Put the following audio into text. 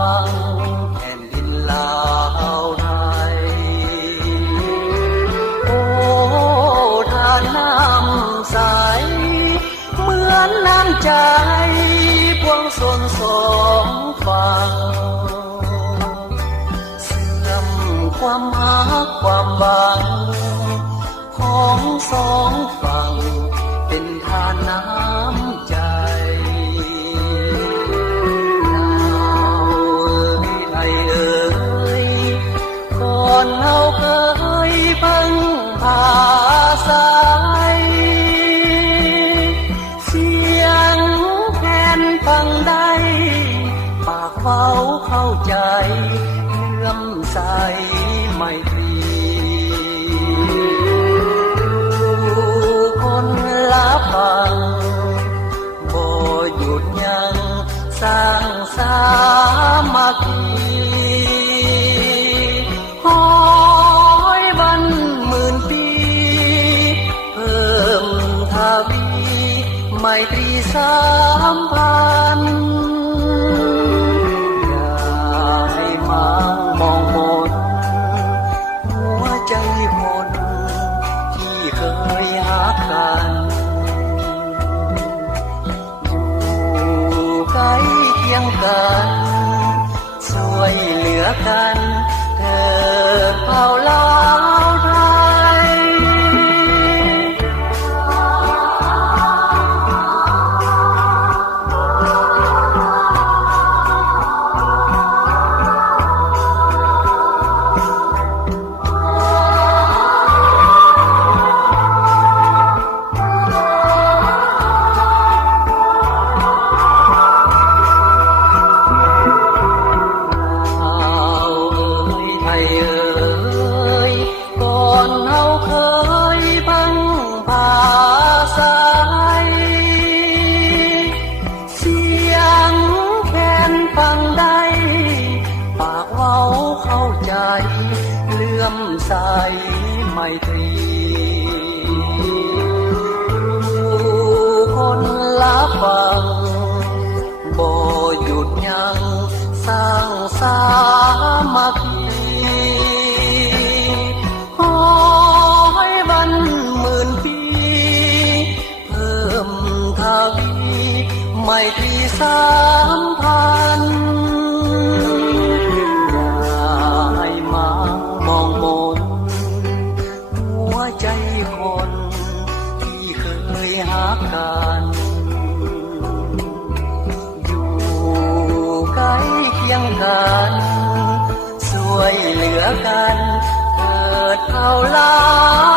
ฟังแผ่นดินลาวไทยโอ้ทานน้ำใสเหมือนน้ำใจพวงสนสองฝั่งเสื่อมความรักความหวังของสองฝั่งเป็นทานน้ำใจไทยเอ่ยก่อนเราเคยพึ่งพาอาศัยเสียงแคนฟังได้ปากเฝ้าเข้าใจเลื่อมใสไมตรีคนละฝั่งบ่หยุดยั้งสร้างสามัคคีห้อยวันหมื่นปีเพิ่มทวีไมตรีสามพันอย่าให้มามองหมดหัวใจคนที่เคยหากันอยู่ใกล้เคียงกันช่วยเหลือกันเถิดเผ่าลาวไทยเลื่อมใสไมตรีคนละฝั่งบ่หยุดยั้งสร้างสามัคคีห้อยวันหมื่นปีเพิ่มทวีไมตรีสามพันใจคนที่เคยหากันอยู่ใกล้เคียงกันช่วยเหลือกันเกิดเผ่าลาว